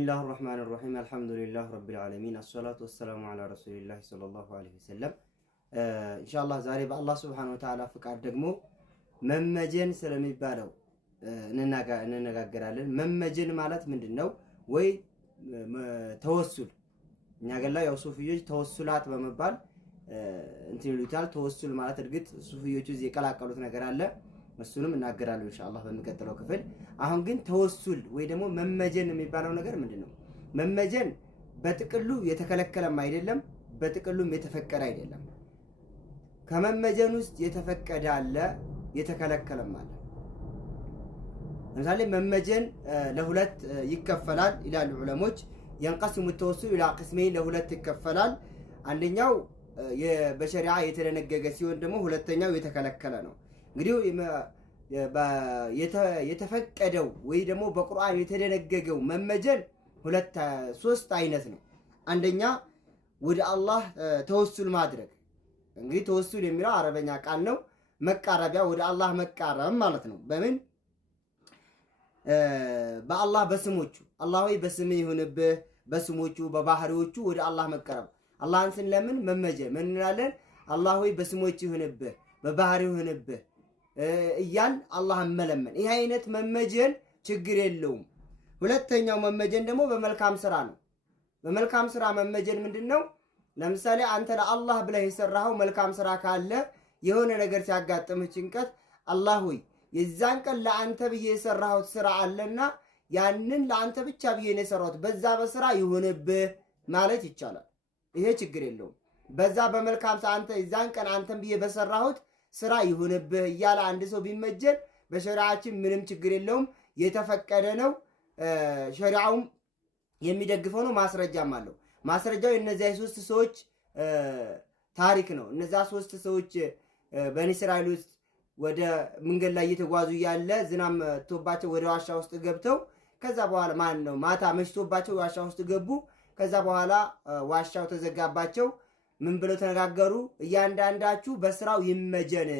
الله الرحمن الرحيم الحمد لله رب العالمين الصلاة والسلام على رسول الله صلى الله عليه وسلم إن شاء الله زاري بالله سبحانه وتعالى فقد دقمو ممجن سلمي بارو እንነጋገራለን መመጀን ማለት ምንድነው ወይ ተወሱል እኛ ገላ ያው ሱፊዮች ተወሱላት በመባል እንትን ይሉታል ተወሱል ማለት እርግጥ ሱፊዮቹ እዚህ የቀላቀሉት ነገር አለ እሱንም እናገራለሁ ኢንሻአላህ በሚቀጥለው ክፍል አሁን ግን ተወሱል ወይ ደግሞ መመጀን የሚባለው ነገር ምንድነው መመጀን በጥቅሉ የተከለከለም አይደለም በጥቅሉም የተፈቀደ አይደለም ከመመጀን ውስጥ የተፈቀደ አለ የተከለከለም አለ ለምሳሌ መመጀን ለሁለት ይከፈላል ይላሉ ዑለሞች ينقسم التوسل الى قسمين ለሁለት ይከፈላል አንደኛው በሸሪዓ የተደነገገ ሲሆን ደግሞ ሁለተኛው የተከለከለ ነው እንግዲህ የተፈቀደው ወይ ደግሞ በቁርአን የተደነገገው መመጀን ሁለት ሶስት አይነት ነው አንደኛ ወደ አላህ ተወሱል ማድረግ እንግዲህ ተወሱል የሚለው አረበኛ ቃል ነው መቃረቢያ ወደ አላህ መቃረብ ማለት ነው በምን በአላህ በስሞቹ አላህ ወይ በስምህ ይሁንብህ በስሞቹ በባህሪዎቹ ወደ አላህ መቀረብ አላህን ስለምን መመጀን ምን እንላለን አላህ ወይ በስሞቹ ይሁንብህ በባህሪው ይሁንብህ እያል አላህን መለመን ይሄ አይነት መመጀን ችግር የለውም ሁለተኛው መመጀን ደግሞ በመልካም ስራ ነው በመልካም ስራ መመጀን ምንድነው ለምሳሌ አንተ ለአላህ ብለህ የሰራኸው መልካም ስራ ካለ የሆነ ነገር ሲያጋጥምህ ጭንቀት አላህ ወይ የዛን ቀን ለአንተ ብዬ የሰራሁት ስራ አለና ያንን ለአንተ ብቻ ብዬ ነው የሰራሁት በዛ በስራ ይሁንብህ ማለት ይቻላል ይሄ ችግር የለውም በዛ በመልካም አንተ የዛን ቀን አንተን ብዬ በሰራሁት ስራ ይሁንብህ እያለ አንድ ሰው ቢመጀን በሸሪዓችን ምንም ችግር የለውም የተፈቀደ ነው ሸሪዓውም የሚደግፈው ነው ማስረጃም አለው ማስረጃው እነዚያ ሶስት ሰዎች ታሪክ ነው እነዛ ሶስት ሰዎች በኒ እስራኤል ውስጥ ወደ መንገድ ላይ እየተጓዙ ያለ ዝናብ ተወባቸው ወደ ዋሻ ውስጥ ገብተው ከዛ በኋላ ማን ነው ማታ መሽቶባቸው ዋሻ ውስጥ ገቡ ከዛ በኋላ ዋሻው ተዘጋባቸው ምን ብለው ተነጋገሩ እያንዳንዳችሁ በስራው ይመጀን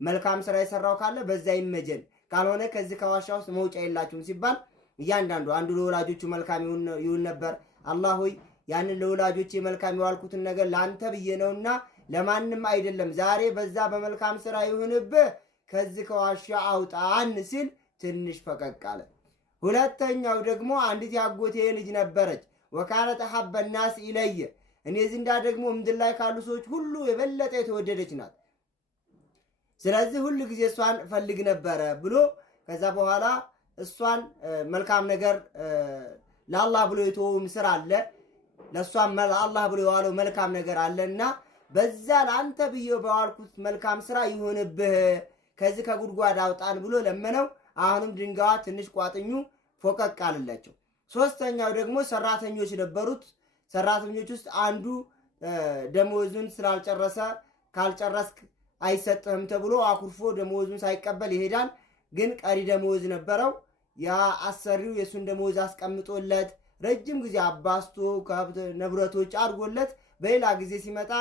መልካም ስራ የሰራው ካለ በዛ ይመጀን ካልሆነ ከዚህ ከዋሻ ውስጥ መውጫ የላችሁም ሲባል እያንዳንዱ አንዱ ለወላጆቹ መልካም ይሁን ነበር አላህ ሆይ ያንን ለወላጆቼ መልካም ያልኩትን ነገር ላንተ ብዬ ነውና ለማንም አይደለም ዛሬ በዛ በመልካም ስራ ይሁንብህ ከዚህ ከዋሻ አውጣን ሲል ትንሽ ፈቀቅ አለ ሁለተኛው ደግሞ አንዲት ያጎቴ ልጅ ነበረች ወካነት ሐበ الناس ኢለየ እኔ ዝንዳ ደግሞ ምድር ላይ ካሉ ሰዎች ሁሉ የበለጠ የተወደደች ናት ስለዚህ ሁሉ ጊዜ እሷን ፈልግ ነበር ብሎ ከዛ በኋላ እሷን መልካም ነገር ለአላህ ብሎ የተወም ስራ አለ ለሷም ለአላህ ብሎ የዋለው መልካም ነገር አለና በዛ ለአንተ ብዬ በዋልኩት መልካም ስራ ይሁንብህ ከዚህ ከጉድጓድ አውጣን ብሎ ለመነው አሁንም ድንጋዋ ትንሽ ቋጥኙ ፎቀቅ አለላቸው ሶስተኛው ደግሞ ሰራተኞች ነበሩት ሰራተኞች ውስጥ አንዱ ደሞዙን ስላልጨረሰ ካልጨረስክ አይሰጥህም ተብሎ አኩርፎ ደሞዙን ሳይቀበል ይሄዳል ግን ቀሪ ደሞዝ ነበረው ያ አሰሪው የሱን ደሞዝ አስቀምጦለት ረጅም ጊዜ አባስቶ ከብት ንብረቶች አድርጎለት በሌላ ጊዜ ሲመጣ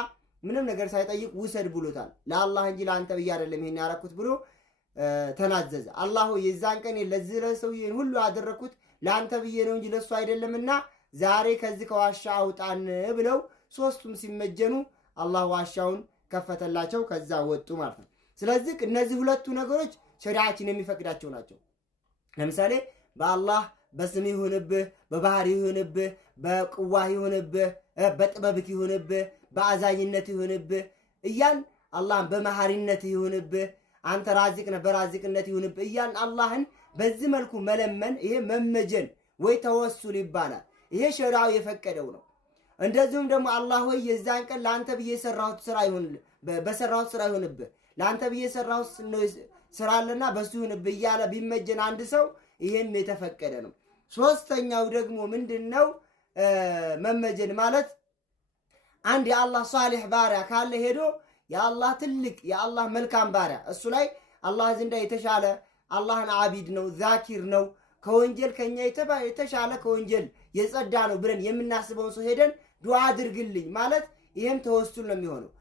ምንም ነገር ሳይጠይቅ ውሰድ ብሎታል ለአላህ እንጂ ለአንተ ብዬ አይደለም ይሄን ያረኩት ብሎ ተናዘዘ አላህ የዛን ቀን ለዚህ ለሰውዬ ሁሉ ያደረኩት ለአንተ ብዬ ነው እንጂ ለሱ አይደለምና ዛሬ ከዚህ ከዋሻ አውጣን ብለው ሶስቱም ሲመጀኑ አላህ ዋሻውን ከፈተላቸው ከዛ ወጡ ማለት ነው ስለዚህ እነዚህ ሁለቱ ነገሮች ሸሪዓችን የሚፈቅዳቸው ናቸው ለምሳሌ በአላህ በስም ይሁንብህ በባህሪ ይሁንብህ በቅዋህ ይሁንብህ በጥበብክ ይሁንብህ በአዛኝነት ይሁንብህ እያን አላህን በመሐሪነት ይሁንብህ አንተ ራዚቅ ነህ በራዚቅነት ይሁንብህ እያን አላህን በዚህ መልኩ መለመን ይሄ መመጀን ወይ ተወሱል ይባላል ይሄ ሸሪዓው የፈቀደው ነው እንደዚሁም ደግሞ አላህ ወይ የዛን ቀን ለአንተ ብዬ የሰራሁት ስራ ይሁንልህ በሰራሁት ስራ ይሁንብህ ለአንተ ብዬ የሰራሁት ስራ አለና በሱ ይሁንብህ እያለ ቢመጀን አንድ ሰው ይሄም የተፈቀደ ነው ሶስተኛው ደግሞ ምንድነው መመጀን ማለት አንድ የአላህ ሷሊህ ባሪያ ካለ ሄዶ የአላህ ትልቅ የአላህ መልካም ባሪያ እሱ ላይ አላህ ዘንዳ የተሻለ አላህን አቢድ ነው ዛኪር ነው ከወንጀል ከኛ የተሻለ ከወንጀል የጸዳ ነው ብለን የምናስበው ሰው ሄደን ዱዓ አድርግልኝ ማለት ይሄም ተወሱል ነው የሚሆነው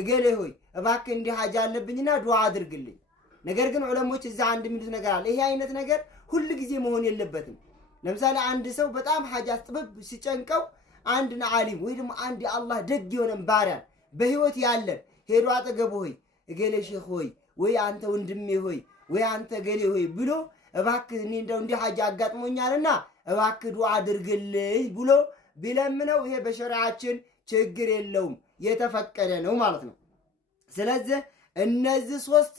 እገሌ ሆይ እባክህ እንዲህ ሐጃ አለብኝና ዱዓ አድርግልኝ ነገር ግን ዑለሞች እዛ አንድ የሚሉት ነገር አለ ይሄ አይነት ነገር ሁሉ ጊዜ መሆን የለበትም ለምሳሌ አንድ ሰው በጣም ሐጃ ጥብብ ሲጨንቀው አንድን ዓሊም ወይ ደግሞ አንድ የአላህ ደግ የሆነ ባሪያን በህይወት ያለን ሄዶ አጠገቡ ሆይ እገሌ ሼኽ ሆይ ወይ አንተ ወንድሜ ሆይ ወይ አንተ ገሌ ሆይ ብሎ እባክህ እኔ እንደው እንዲህ ሐጃ አጋጥሞኛልና እባክህ ዱዓ አድርግልኝ ብሎ ቢለምነው ይሄ በሸሪዓችን ችግር የለውም የተፈቀደ ነው ማለት ነው። ስለዚህ እነዚህ ሶስት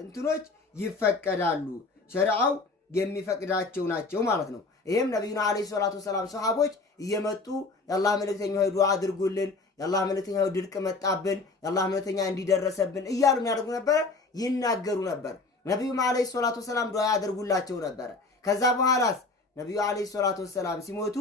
እንትኖች ይፈቀዳሉ፣ ሸሪዓው የሚፈቅዳቸው ናቸው ማለት ነው። ይሄም ነብዩና አለይሂ ሰላቱ ወሰላም ሰሃቦች እየመጡ የአላህ መልእክተኛ ሆይ ዱዓ አድርጉልን፣ የአላህ መልእክተኛ ሆይ ድርቅ መጣብን፣ የአላህ መልእክተኛ እንዲደረሰብን እያሉ የሚያደርጉ ነበር፣ ይናገሩ ነበር። ነብዩም አለይሂ ሰላቱ ወሰላም ዱዓ ያደርጉላቸው ነበር። ከዛ በኋላስ ነብዩ አለይሂ ሰላቱ ወሰላም ሲሞቱ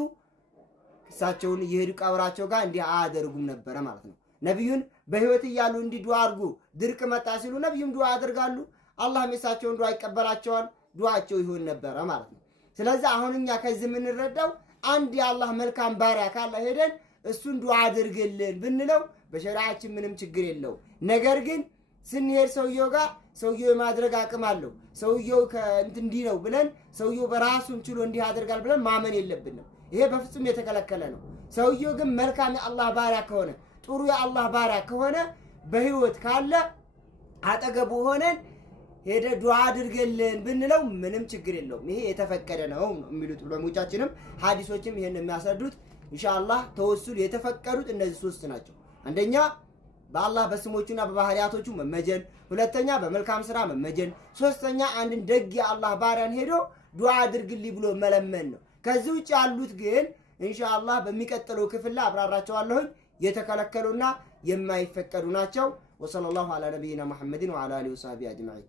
እሳቸውን የሄዱ ቀብራቸው ጋር እንዲህ አያደርጉም ነበር ማለት ነው። ነብዩን በህይወት እያሉ እንዲህ ዱዓ አድርጉ ድርቅ መጣ ሲሉ ነብዩም ዱዓ ያደርጋሉ፣ አላህም የእሳቸውን ዱዓ ይቀበላቸዋል፣ ዱዓቸው ይሆን ነበር ማለት ነው። ስለዚህ አሁን እኛ ከዚህ የምንረዳው አንድ የአላህ መልካም ባሪያ ካለ ሄደን እሱን ዱዓ አድርግልን ብንለው በሸሪዓችን ምንም ችግር የለው። ነገር ግን ስንሄድ ሰውየው ጋር ሰውየው የማድረግ አቅም አለው ሰውየው እንዲህ ነው ብለን ሰውየው በራሱን ችሎ እንዲህ ያደርጋል ብለን ማመን የለብንም። ይሄ በፍጹም የተከለከለ ነው። ሰውየው ግን መልካም የአላህ ባሪያ ከሆነ ጥሩ የአላህ ባሪያ ከሆነ በህይወት ካለ አጠገቡ ሆነን ሄደ ዱዓ አድርገልን ብንለው ምንም ችግር የለውም። ይሄ የተፈቀደ ነው የሚሉት ዑለሞቻችንም ሐዲሶችም ይሄን የሚያስረዱት ኢንሻአላህ ተወሱል የተፈቀዱት እነዚህ ሶስት ናቸው። አንደኛ በአላህ በስሞቹና በባህሪያቶቹ መመጀን፣ ሁለተኛ በመልካም ስራ መመጀን፣ ሶስተኛ አንድን ደግ የአላህ ባሪያን ሄዶ ዱዓ አድርግልኝ ብሎ መለመን ነው። ከዚህ ውጭ ያሉት ግን ኢንሻአላህ በሚቀጥለው ክፍል ላይ አብራራቸዋለሁ የተከለከሉና የማይፈቀዱ ናቸው። ወሰለላሁ ዐላ ነቢይና ሙሐመድን ወዐላ አሊሂ ወሰህቢሂ አጅመዒን።